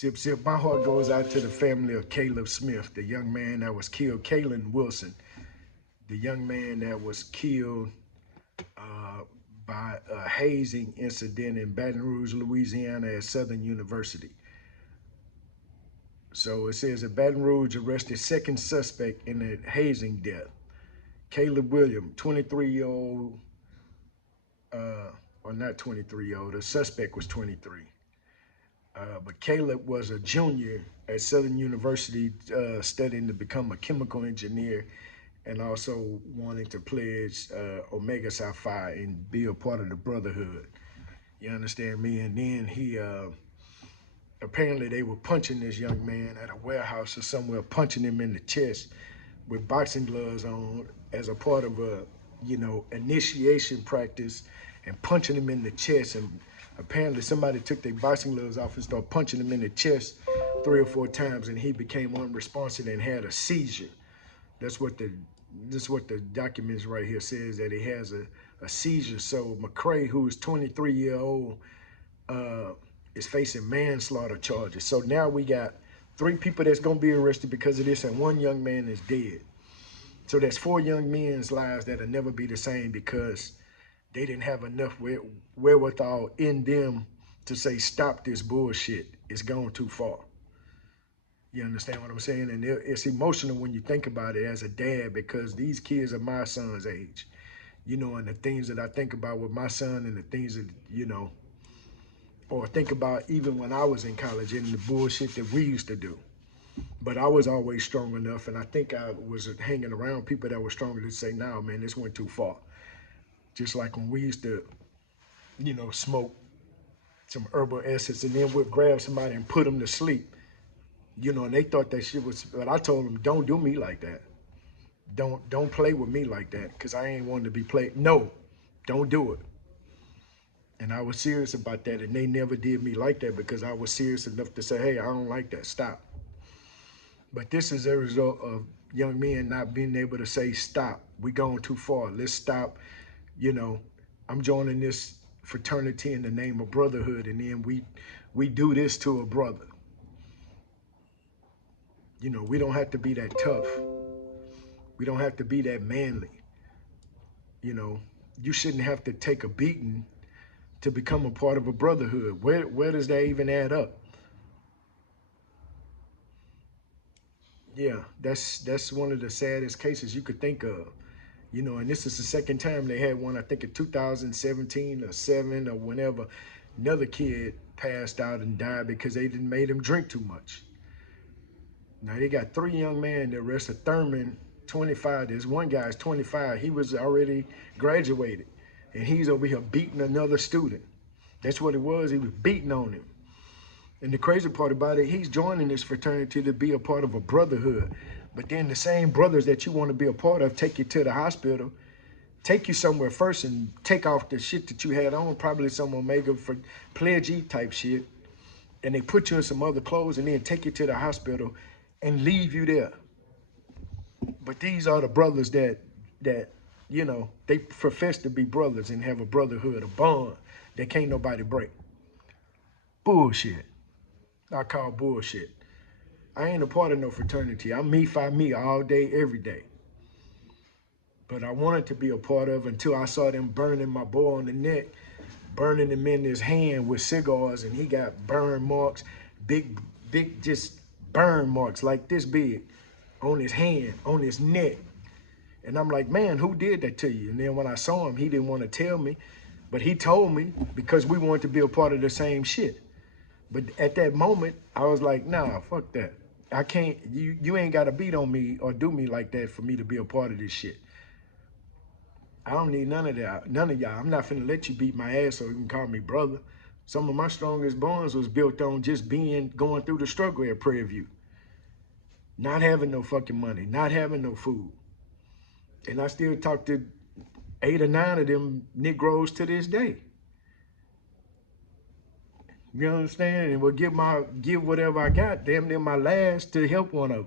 Sip, sip. My heart goes out to the family of Caleb Smith, the young man that was killed, Kalen Wilson, the young man that was killed uh, by a hazing incident in Baton Rouge, Louisiana at Southern University. So it says that Baton Rouge arrested second suspect in the hazing death. Caleb Williams, 23-year-old, or not 23-year-old, the suspect was 23. But Caleb was a junior at Southern University studying to become a chemical engineer and also wanting to pledge Omega Psi Phi and be a part of the Brotherhood. You understand me? And then he, apparently they were punching this young man at a warehouse or somewhere, punching him in the chest with boxing gloves on as a part of a, initiation practice and punching him in the chest. And apparently somebody took their boxing gloves off and started punching him in the chest 3 or 4 times, and he became unresponsive and had a seizure. That's what the documents right here says, that he has a seizure. So McCray, who is 23-year-old, is facing manslaughter charges. So now we got 3 people that's gonna be arrested because of this, and 1 young man is dead. So that's 4 young men's lives that'll never be the same because they didn't have enough wherewithal in them to say, stop this bullshit. It's gone too far. You understand what I'm saying? And it's emotional when you think about it as a dad, because these kids are my son's age, and the things that I think about with my son and the things that, or think about even when I was in college and the bullshit that we used to do. But I was always strong enough, and I think I was hanging around people that were stronger to say, nah, man, this went too far. Just like when we used to, smoke some herbal essence and then we'd grab somebody and put them to sleep. And they thought that shit was, but I told them, don't do me like that. Don't play with me like that, because I ain't wanting to be played. No, don't do it. And I was serious about that, and they never did me like that because I was serious enough to say, hey, I don't like that, stop. But this is a result of young men not being able to say, stop, we going too far, let's stop. I'm joining this fraternity in the name of brotherhood, and then we do this to a brother. We don't have to be that tough. We don't have to be that manly. You shouldn't have to take a beating to become a part of a brotherhood. Where does that even add up? Yeah, that's one of the saddest cases you could think of. And this is the second time they had one, I think in 2017 or 7 or whenever, another kid passed out and died because they didn't made him drink too much. Now they got 3 young men that arrested. Thurman, 25. There's one guy's 25. He was already graduated, and he's over here beating another student. That's what it was. He was beating on him. And the crazy part about it, he's joining this fraternity to be a part of a brotherhood. But then the same brothers that you want to be a part of take you to the hospital, take you somewhere first and take off the shit that you had on, probably some Omega for pledge type shit, and they put you in some other clothes and then take you to the hospital and leave you there. But these are the brothers that they profess to be brothers and have a brotherhood, a bond that can't nobody break. Bullshit. I call bullshit. I ain't a part of no fraternity. I'm me, fi me all day, every day. But I wanted to be a part of until I saw them burning my boy on the neck, burning him in his hand with cigars, and he got burn marks, big, just burn marks like this big on his hand, on his neck. And I'm like, man, who did that to you? And then when I saw him, he didn't want to tell me, but he told me because we wanted to be a part of the same shit. But at that moment, I was like, nah, fuck that. I can't, you ain't got to beat on me or do me like that for me to be a part of this shit. I don't need none of that, none of y'all. I'm not finna let you beat my ass so you can call me brother. Some of my strongest bonds was built on just going through the struggle at Prairie View. Not having no fucking money, not having no food. And I still talk to 8 or 9 of them Negroes to this day. You understand? And will give whatever I got, damn near my last, to help one of them.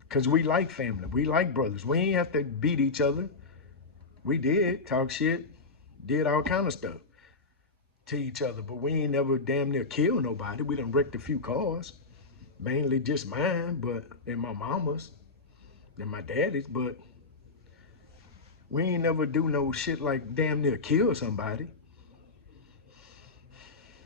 Because we like family, we like brothers. We ain't have to beat each other. We did talk shit, did all kind of stuff. to each other, but we ain't never damn near killed nobody. We done wrecked a few cars, mainly just mine, but and my mama's and my daddy's, but we ain't never do no shit like damn near kill somebody.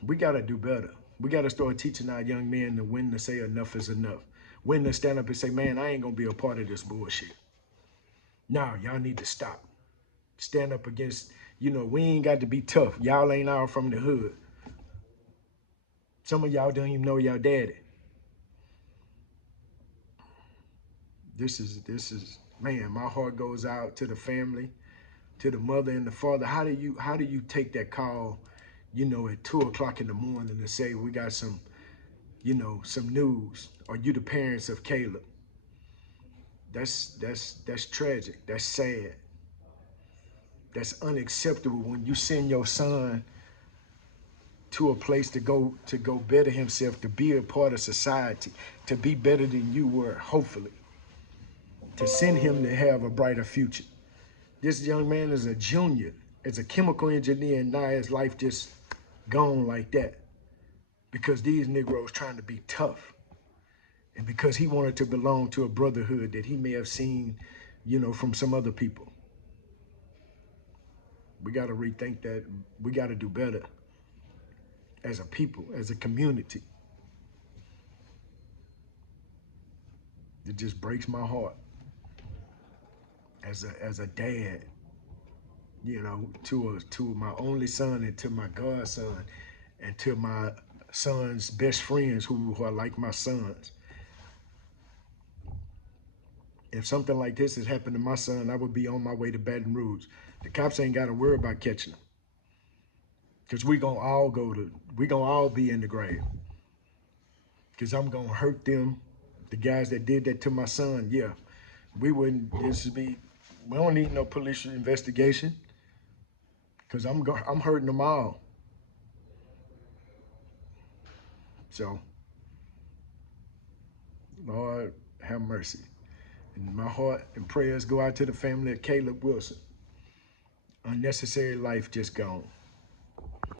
We gotta do better. We gotta start teaching our young men to when to say enough is enough. When to stand up and say, man, I ain't gonna be a part of this bullshit. Now, y'all need to stop. Stand up against, we ain't got to be tough. Y'all ain't all from the hood. Some of y'all don't even know y'all daddy. This is, man, my heart goes out to the family, to the mother and the father. How do you take that call, at 2 o'clock in the morning and say, we got some news? Are you the parents of Caleb? That's tragic. That's sad. That's unacceptable when you send your son to a place to go better himself, to be a part of society, to be better than you were, hopefully. To send him to have a brighter future. This young man is a junior, as a chemical engineer, and now his life just gone like that. Because these Negroes trying to be tough. And because he wanted to belong to a brotherhood that he may have seen, from some other people. We got to rethink that. We got to do better as a people, as a community. It just breaks my heart as a dad, to my only son and to my godson and to my son's best friends who are like my sons. If something like this has happened to my son, I would be on my way to Baton Rouge. The cops ain't got to worry about catching him. Because we gonna all be in the grave. Because I'm gonna hurt them, the guys that did that to my son. Yeah, we don't need no police investigation. Because I'm hurting them all. So, Lord, have mercy. And my heart and prayers go out to the family of Caleb Wilson. Unnecessary life just gone.